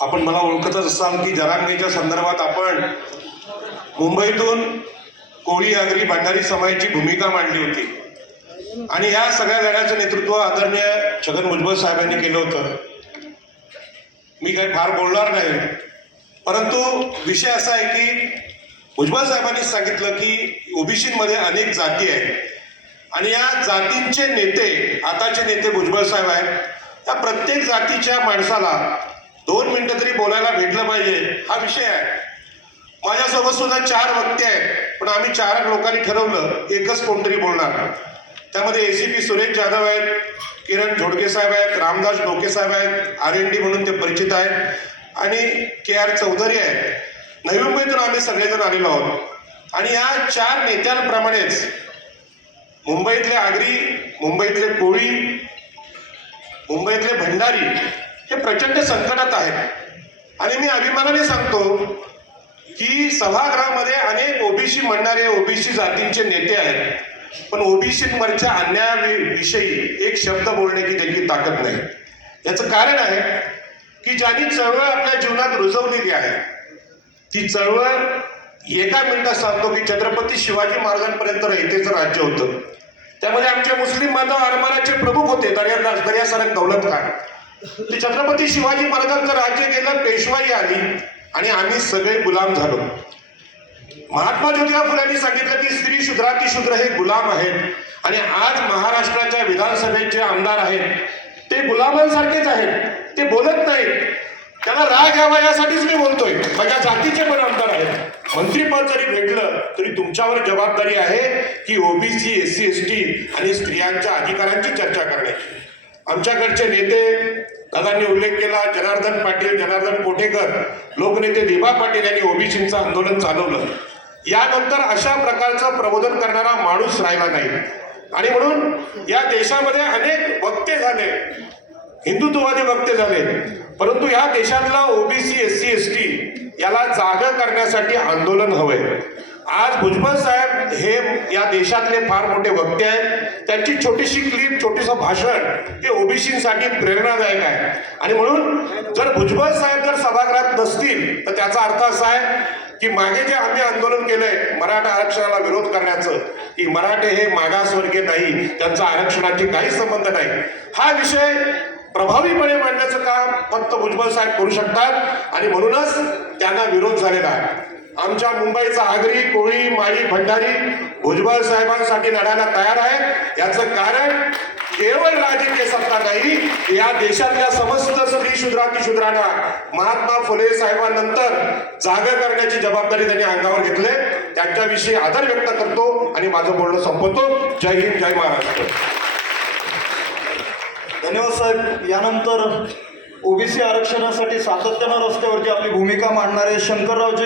आपण मला ओळखतच असाल की जरांगेच्या संदर्भात आपण मुंबईतून कोळी आगरी भांडारी समाजाची भूमिका मांडली होती. आणि या सगळ्या लढ्याचं नेतृत्व आदरणीय छगन भुजबळ साहेबांनी केलं होतं. मी काही फार बोलणार नाही. परंतु विषय असा आहे की भुजबळ साहेबांनी सांगितलं की ओबीसीमध्ये अनेक जाती आहेत. आणि या जातींचे नेते आताचे नेते भुजबळ साहेब आहेत. त्या प्रत्येक जातीच्या माणसाला दोन मिनटं तरी बोलायला भेटलं पाहिजे हा विषय आहे. माझ्यासोबत सुद्धा चार वक्ते आहेत पण आम्ही चार लोकांनी ठरवलं एकच कोणतरी बोलणार. त्यामध्ये A C P Suresh Jadhav आहेत किरण झोडके साहेब आहेत रामदास डोके साहेब आहेत आर एन डी म्हणून ते परिचित आहेत आणि के आर चौधरी आहेत. नवी मुंबईतून आम्ही सगळेजण आलेलो आहोत. आणि या चार नेत्यांप्रमाणेच मुंबईतले आगरी मुंबईतले कोळी मुंबईतले भंडारी हे प्रचंड संकटात आहेत. आणि मी अभिमानाने सांगतो की सभागृहामध्ये अनेक ओबीसी म्हणणारे ओबीसी जातींचे नेते आहेत. पण ओबीसीवरच्या अन्यायाविषयी एक शब्द बोलण्याची त्यांची ताकद नाही. याचं कारण आहे की ज्यांनी चळवळ आपल्या जीवनात रुजवलेली आहे ती चळवळ एका मिनिटात सांगतो की छत्रपती शिवाजी महाराजांपर्यंत रयतेचं राज्य होतं. त्यामध्ये आमचे मुस्लिम बांधव आरमाराचे प्रमुख होते दर्या दर्यासरंग दौलत खान. ते छत्रपती शिवाजी महाराजांचं राज्य गेलं पेशवाई आली आणि आम्ही सगळे गुलाम झालो. महात्मा ज्योतिबा फुलेंनी सांगितलं की स्त्री शूद्राती शूद्र हे गुलाम आहेत आणि आज महाराष्ट्राच्या विधानसभेचे आमदार आहेत. ते गुलामांसारखेच आहेत ते बोलत नाहीत. त्यांना राग यावा यासाठीच मी बोलतोय. माझ्या जातीचे पण आमदार आहेत. मंत्रीपद जरी भेटलं तरी तुमच्यावर जबाबदारी आहे की OBC S C S T आणि स्त्रियांच्या अधिकारांची चर्चा करण्याची आमच्याकडचे नेते दादांनी उल्लेख केला जनार्दन पाटील जनार्दन कोठेकर लोकनेते दिभा पाटील यांनी ओबीसीचं आंदोलन चालवलं. यानंतर अशा प्रकारचं प्रबोधन करणारा माणूस राहिला नाही. आणि म्हणून या देशामध्ये अनेक वक्ते झाले. हिंदुत्ववादी वक्ते झाले. परंतु या देशातला OBC S C S T याला जाग करण्यासाठी आंदोलन हवंय. आज भुजबळ साहेब हे या देशातले फार मोठे वक्ते आहेत. त्यांची छोटीशी क्लिप छोटीसं भाषण हे ओबीसीसाठी प्रेरणादायक आहे. आणि म्हणून जर भुजबळ साहेब जर सभागृहात नसतील तर त्याचा अर्थ असा आहे की मागे जे आम्ही आंदोलन केलंय मराठा आरक्षणाला विरोध करण्याचं की मराठे हे मागासवर्गीय नाही त्यांचा आरक्षणाची काही संबंध नाही. हा विषय प्रभावीपणे मांडण्याचं काम फक्त भुजबळ साहेब करू शकतात. आणि म्हणूनच त्यांना विरोध झालेला आहे. आमच्या मुंबईचा आगरी कोळी माळी भंडारी भुजबळ साहेबांसाठी लढायला तयार आहे याचं कारण केवळ राजकीय सत्ता नाही या देशातल्या समस्त स्त्री शूद्राती शूद्रांना महात्मा फुले साहेबांनंतर जागर करण्याची जबाबदारी त्यांनी अंगावर घेतले. त्यांच्याविषयी आदर व्यक्त करतो आणि माझं बोलणं संपवतो. जय हिंद जय महाराष्ट्र. धन्यवाद साहेब यानंतर ओबीसी आरक्षणासाठी सातत्यानं रस्त्यावरती आपली भूमिका मांडणारे शंकररावजी